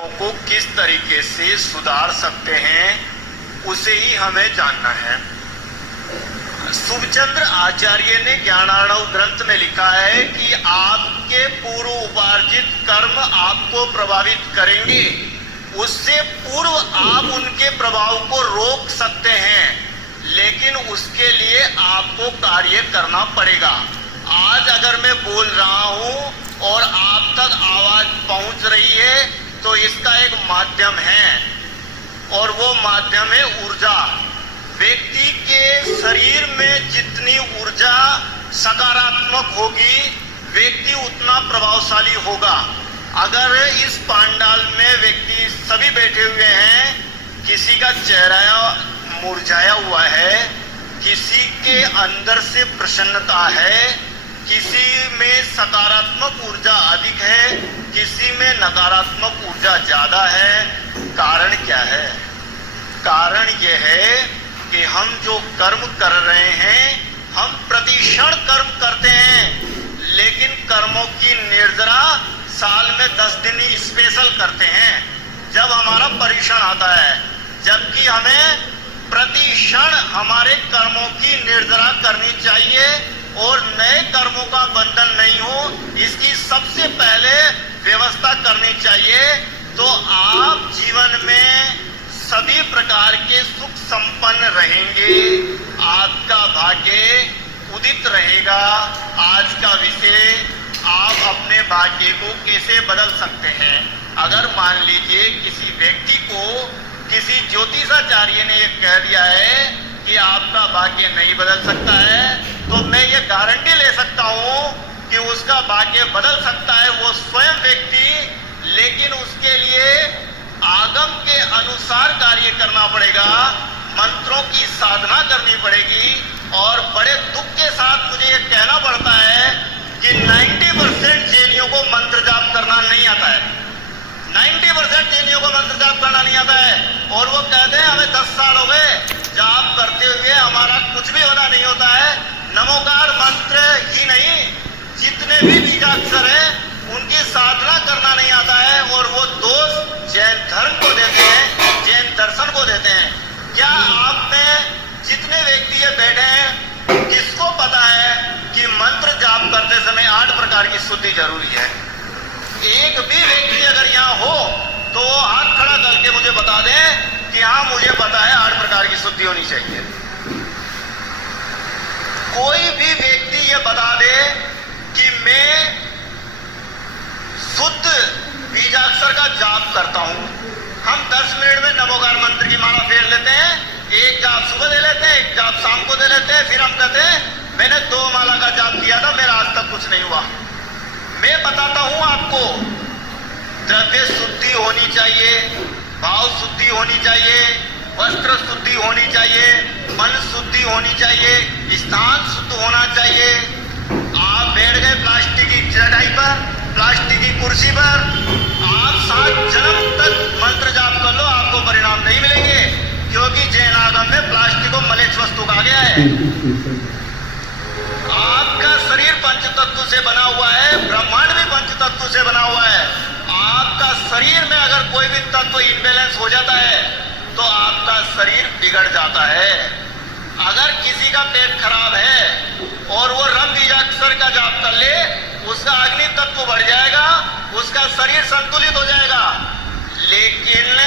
को किस तरीके से सुधार सकते हैं उसे ही हमें जानना है। शुभचंद्र आचार्य ने ज्ञानार्णव ग्रंथ में लिखा है कि आपके पूर्व उपार्जित कर्म आपको प्रभावित करेंगे, उससे पूर्व आप उनके प्रभाव को रोक सकते हैं, लेकिन उसके लिए आपको कार्य करना पड़ेगा। आज अगर मैं बोल रहा हूं और आप तक आवाज पहुंच रही है तो इसका एक माध्यम है, और वो माध्यम है ऊर्जा। व्यक्ति के शरीर में जितनी ऊर्जा सकारात्मक होगी, व्यक्ति उतना प्रभावशाली होगा। अगर इस पांडाल में व्यक्ति सभी बैठे हुए हैं, किसी का चेहरा मुरझाया हुआ है, किसी के अंदर से प्रसन्नता है, किसी में सकारात्मक ऊर्जा अधिक है, किसी में नकारात्मक ऊर्जा ज्यादा है। कारण क्या है? कारण यह है कि हम जो कर्म कर रहे हैं, हम प्रतिक्षण कर्म करते हैं, लेकिन कर्मों की निर्जरा साल में 10 दिन ही स्पेशल करते हैं जब हमारा परीक्षण आता है, जबकि हमें प्रतिक्षण हमारे कर्मों की निर्जरा करनी चाहिए और नए कर्मों का बंधन नहीं हो, इसकी सबसे पहले व्यवस्था करनी चाहिए। तो आप जीवन में सभी प्रकार के सुख संपन्न रहेंगे, आपका भाग्य उदित रहेगा। आज का विषय, आप अपने भाग्य को कैसे बदल सकते हैं। अगर मान लीजिए किसी व्यक्ति को किसी ज्योतिषाचार्य ने ये कह दिया है कि आपका भाग्य नहीं बदल सकता है, तो मैं ये गारंटी ले सकता हूं कि उसका भाग्य बदल सकता है वो स्वयं व्यक्ति, लेकिन उसके लिए आगम के अनुसार कार्य करना पड़ेगा, मंत्रों की साधना करनी पड़ेगी। और बड़े दुख के साथ मुझे ये कहना पड़ता है कि 90% जैनियों को मंत्र जाप करना नहीं आता है। 90% जैनियों को मंत्र जाप करना नहीं आता है, और वो कहते हैं हमें 10 साल हो गए जाप करते हुए, हमारा कुछ भी होना नहीं होता है। नमोकार मंत्र ही नहीं, जितने भी बीजाक्षर हैं उनकी साधना करना नहीं आता है, और वो दोष जैन धर्म को देते हैं, जैन दर्शन को देते हैं। क्या आप में जितने व्यक्ति ये बैठे हैं, किसको पता है कि मंत्र जाप करते समय 8 प्रकार की शुद्धि जरूरी है? एक भी व्यक्ति अगर यहाँ हो तो वो हाथ खड़ा करके मुझे बता दें कि हाँ मुझे पता है 8 प्रकार की शुद्धि होनी चाहिए। कोई भी व्यक्ति ये बता दे कि मैं शुद्ध बीजाक्षर का जाप करता हूं। हम 10 मिनट में नमोकार मंत्र की माला फेर लेते हैं, एक जाप सुबह दे लेते हैं, एक जाप शाम को दे लेते हैं, फिर हम कहते हैं मैंने 2 माला का जाप किया था, मेरा आज तक कुछ नहीं हुआ। मैं बताता हूं आपको, द्रव्य शुद्धि होनी चाहिए, भाव शुद्धि होनी चाहिए, वस्त्र शुद्धि होनी चाहिए, मन शुद्धि होनी चाहिए, स्थान शुद्ध होना चाहिए। आप बैठ गए प्लास्टिक की चटाई पर, प्लास्टिक की कुर्सी पर, आप 7 जन्म तक मंत्र जाप कर लो, आपको परिणाम नहीं मिलेंगे, क्योंकि जैन आगम में प्लास्टिक को मलेच्छ वस्तु कहा गया है। आपका शरीर पंच तत्व से बना हुआ है, ब्रह्मांड भी पंच तत्व से बना हुआ है। आपका शरीर में अगर कोई भी तत्व इनबैलेंस हो जाता है तो आपका शरीर बिगड़ जाता है। अगर किसी का पेट खराब है और वो रम बीजाक्षर का जाप कर ले, उसका अग्नि तत्व बढ़ जाएगा, उसका शरीर संतुलित हो जाएगा। लेकिन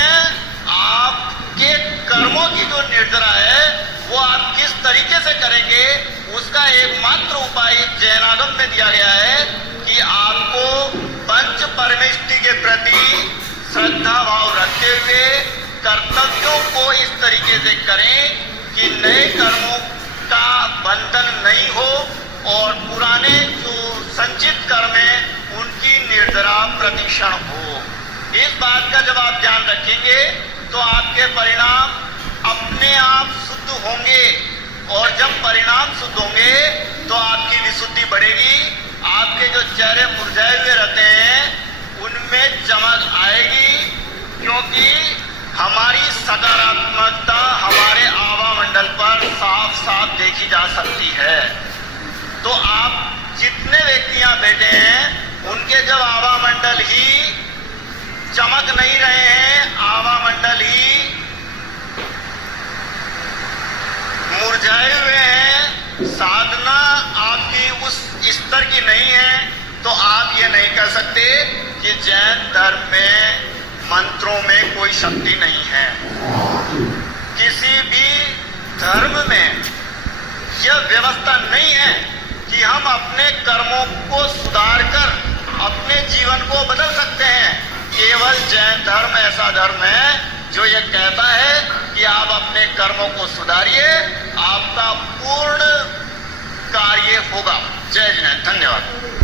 आपके कर्मों की जो निर्जरा है वो आप किस तरीके से करेंगे, उसका एकमात्र उपाय जैनागम में दिया गया है कि आपको पंच परमेष्टि के प्रति श्रद्धा भाव रखते हुए कर्तव्यों को इस तरीके से करें कि नए कर्मों का बंधन नहीं हो और पुराने जो संचित कर्म है उनकी निर्जरा प्रतिक्षण हो। इस बात का जब आप ध्यान रखेंगे तो आपके परिणाम अपने आप शुद्ध होंगे, और जब परिणाम शुद्ध होंगे तो आपकी विशुद्धि बढ़ेगी। आपके जो चेहरे मुरझाए हुए रहते हैं उनमें चमक आएगी, क्योंकि हमारी सकारात्मकता हमारे आभा मंडल पर साफ साफ देखी जा सकती है। तो आप जितने व्यक्ति यहाँ बैठे हैं उनके जब आभा मंडल ही चमक नहीं रहे तो आप ये नहीं कह सकते कि जैन धर्म में मंत्रों में कोई शक्ति नहीं है। किसी भी धर्म में यह व्यवस्था नहीं है कि हम अपने कर्मों को सुधार कर अपने जीवन को बदल सकते हैं। केवल जैन धर्म ऐसा धर्म है जो ये कहता है कि आप अपने कर्मों को सुधारिए, आपका पूर्ण कार्य होगा। जय जिनेंद्र, धन्यवाद।